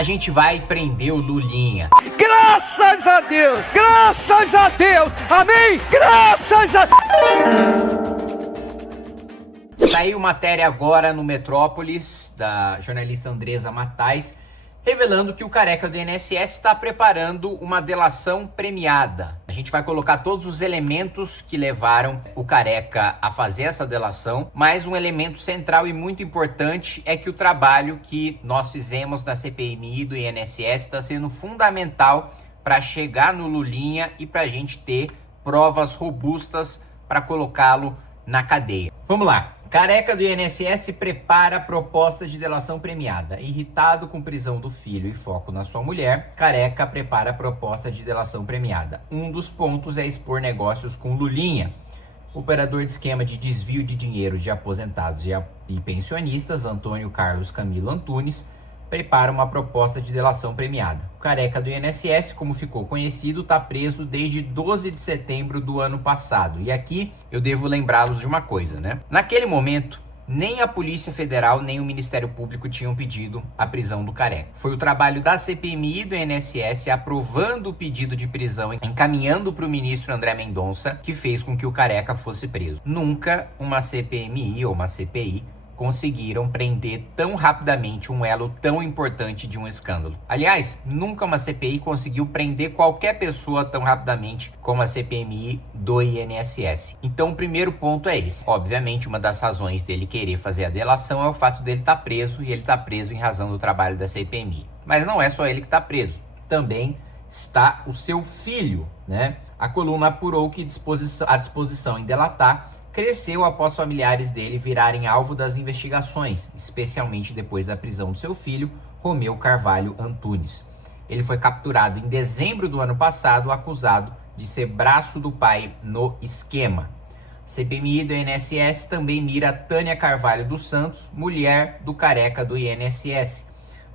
a gente vai prender o Lulinha. Graças a Deus! Graças a Deus! Amém! Graças a... Saiu matéria agora no Metrópolis, da jornalista Andresa Matais, revelando que o careca do INSS está preparando uma delação premiada. A gente vai colocar todos os elementos que levaram o careca a fazer essa delação, mas um elemento central e muito importante é que o trabalho que nós fizemos na CPMI do INSS está sendo fundamental para chegar no Lulinha e para a gente ter provas robustas para colocá-lo na cadeia. Vamos lá. Careca do INSS prepara a proposta de delação premiada. Irritado com prisão do filho e foco na sua mulher, Careca prepara a proposta de delação premiada. Um dos pontos é expor negócios com Lulinha. O operador de esquema de desvio de dinheiro de aposentados e pensionistas, Antônio Carlos Camilo Antunes, prepara uma proposta de delação premiada. O careca do INSS, como ficou conhecido, está preso desde 12 de setembro do ano passado. E aqui eu devo lembrá-los de uma coisa, né? Naquele momento, nem a Polícia Federal nem o Ministério Público tinham pedido a prisão do careca. Foi o trabalho da CPMI do INSS aprovando o pedido de prisão, encaminhando para o ministro André Mendonça, que fez com que o careca fosse preso. Nunca uma CPMI ou uma CPI conseguiram prender tão rapidamente um elo tão importante de um escândalo. Aliás, nunca uma CPI conseguiu prender qualquer pessoa tão rapidamente como a CPMI do INSS. Então, o primeiro ponto é esse. Obviamente, uma das razões dele querer fazer a delação é o fato dele estar preso, e ele está preso em razão do trabalho da CPMI. Mas não é só ele que está preso. Também está o seu filho, né? A coluna apurou que a disposição em delatar cresceu após familiares dele virarem alvo das investigações, especialmente depois da prisão do seu filho, Romeu Carvalho Antunes. Ele foi capturado em dezembro do ano passado, acusado de ser braço do pai no esquema. A CPMI do INSS também mira Tânia Carvalho dos Santos, mulher do careca do INSS.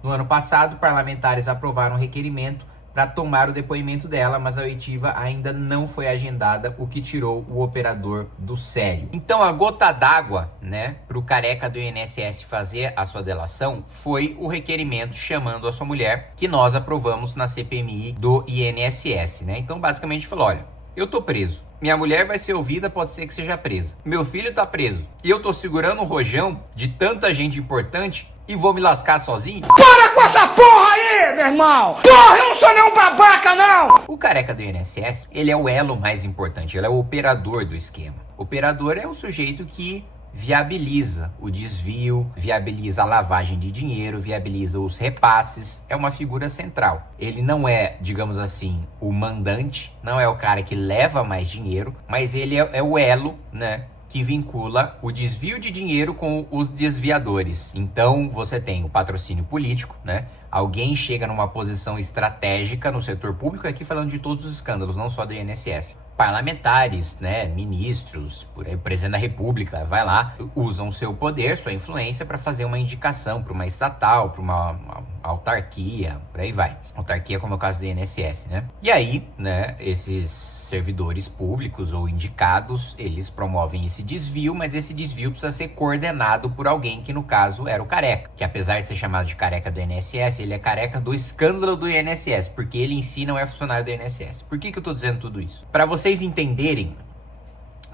No ano passado, parlamentares aprovaram um requerimento para tomar o depoimento dela, mas a oitiva ainda não foi agendada, o que tirou o operador do sério. Então a gota d'água, né, para o careca do INSS fazer a sua delação foi o requerimento chamando a sua mulher, que nós aprovamos na CPMI do INSS, né? Então basicamente falou, olha, eu tô preso, minha mulher vai ser ouvida, pode ser que seja presa, meu filho tá preso, e eu tô segurando um rojão de tanta gente importante e vou me lascar sozinho? Para com essa porra aí, meu irmão! Porra, eu não sou nenhum babaca, não! O careca do INSS, ele é o elo mais importante, ele é o operador do esquema. O operador é o sujeito que viabiliza o desvio, viabiliza a lavagem de dinheiro, viabiliza os repasses, é uma figura central. Ele não é, digamos assim, o mandante, não é o cara que leva mais dinheiro, mas ele é o elo, né, que vincula o desvio de dinheiro com os desviadores. Então, você tem o patrocínio político, né? Alguém chega numa posição estratégica no setor público, aqui falando de todos os escândalos, não só do INSS. Parlamentares, né, ministros, por aí, o presidente da República, vai lá, usam seu poder, sua influência para fazer uma indicação para uma estatal, para uma autarquia, por aí vai. Autarquia como é o caso do INSS, né? E aí, né, esses servidores públicos ou indicados, eles promovem esse desvio, mas esse desvio precisa ser coordenado por alguém que no caso era o careca, que apesar de ser chamado de careca do INSS, ele é careca do escândalo do INSS, porque ele em si não é funcionário do INSS. Por que eu tô dizendo tudo isso? Para vocês entenderem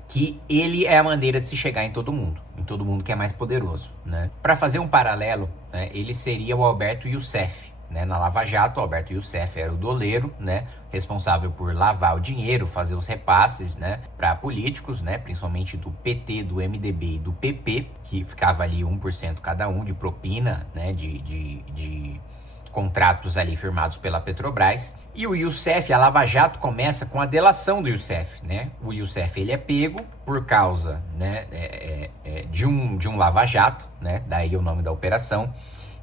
que ele é a maneira de se chegar em todo mundo que é mais poderoso, né? Para fazer um paralelo, né, ele seria o Alberto Youssef, né? Na Lava Jato, o Alberto Youssef era o doleiro, né, responsável por lavar o dinheiro, fazer os repasses, né, para políticos, né, principalmente do PT, do MDB e do PP, que ficava ali 1% cada um de propina, né, de contratos ali firmados pela Petrobras. E o Youssef, a Lava Jato começa com a delação do Youssef, né? O Youssef, ele é pego por causa, né, de um Lava Jato, né? Daí o nome da operação.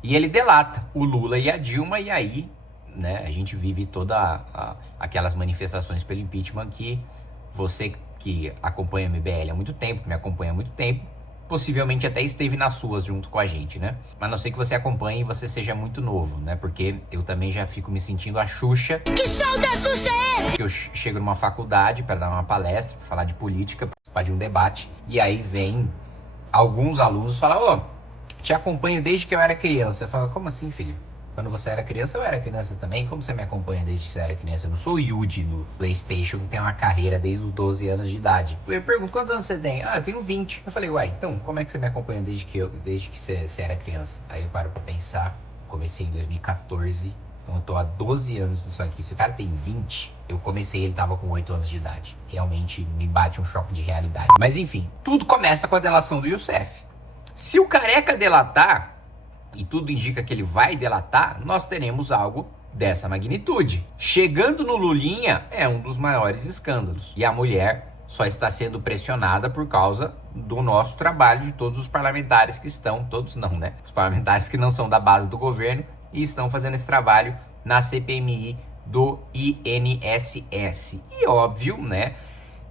E ele delata o Lula e a Dilma, e aí, né, a gente vive toda aquelas manifestações pelo impeachment que você que acompanha a MBL há muito tempo, que me acompanha há muito tempo, possivelmente até esteve nas suas junto com a gente, né? Mas não sei que você acompanhe e você seja muito novo, né? Porque eu também já fico me sentindo a Xuxa. Que show da Xuxa é esse? Eu chego numa faculdade para dar uma palestra, pra falar de política, participar de um debate, e aí vem alguns alunos falar, ô, te acompanho desde que eu era criança. Eu falo, como assim, filho? Quando você era criança, eu era criança também. Como você me acompanha desde que você era criança? Eu não sou o Yuji no PlayStation, que tem uma carreira desde os 12 anos de idade. Eu pergunto, quantos anos você tem? Ah, eu tenho 20. Eu falei, uai, então, como é que você me acompanha desde que você era criança? Aí eu paro pra pensar, comecei em 2014, então eu tô há 12 anos nisso aqui. Se o cara tem 20, eu comecei, ele tava com 8 anos de idade. Realmente me bate um choque de realidade. Mas enfim, tudo começa com a delação do Youssef. Se o Careca delatar, e tudo indica que ele vai delatar, nós teremos algo dessa magnitude. Chegando no Lulinha é um dos maiores escândalos. E a mulher só está sendo pressionada por causa do nosso trabalho, de todos os parlamentares que estão, todos não, né? Os parlamentares que não são da base do governo e estão fazendo esse trabalho na CPMI do INSS. E óbvio, né,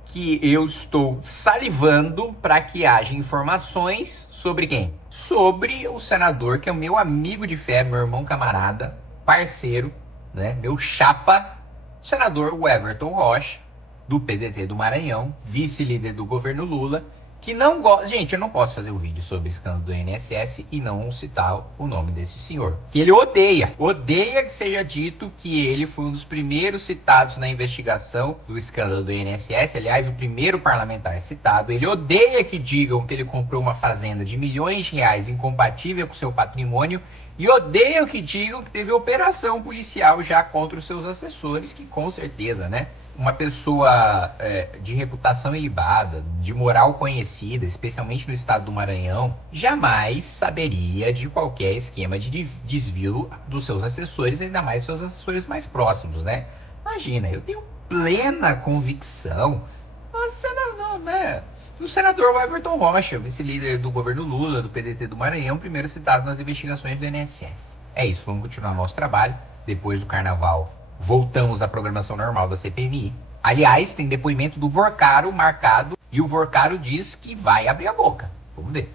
que eu estou salivando para que haja informações sobre quem? Sobre o senador que é o meu amigo de fé, meu irmão camarada, parceiro, né, meu chapa, o senador Everton Rocha, do PDT do Maranhão, vice-líder do governo Lula, que não gosta... Gente, eu não posso fazer um vídeo sobre o escândalo do INSS e não citar o nome desse senhor. Que ele odeia que seja dito que ele foi um dos primeiros citados na investigação do escândalo do INSS. Aliás, o primeiro parlamentar citado. Ele odeia que digam que ele comprou uma fazenda de milhões de reais incompatível com seu patrimônio. E odeia que digam que teve operação policial já contra os seus assessores, que com certeza, né? Uma pessoa de reputação ilibada, de moral conhecida, especialmente no estado do Maranhão, jamais saberia de qualquer esquema de desvio dos seus assessores, ainda mais dos seus assessores mais próximos, né? Imagina, eu tenho plena convicção, né? O senador Everton Rocha, vice-líder do governo Lula, do PDT do Maranhão, primeiro citado nas investigações do INSS. É isso, vamos continuar nosso trabalho. Depois do carnaval, voltamos à programação normal da CPMI. Aliás, tem depoimento do Vorcaro marcado e o Vorcaro diz que vai abrir a boca. Vamos ver.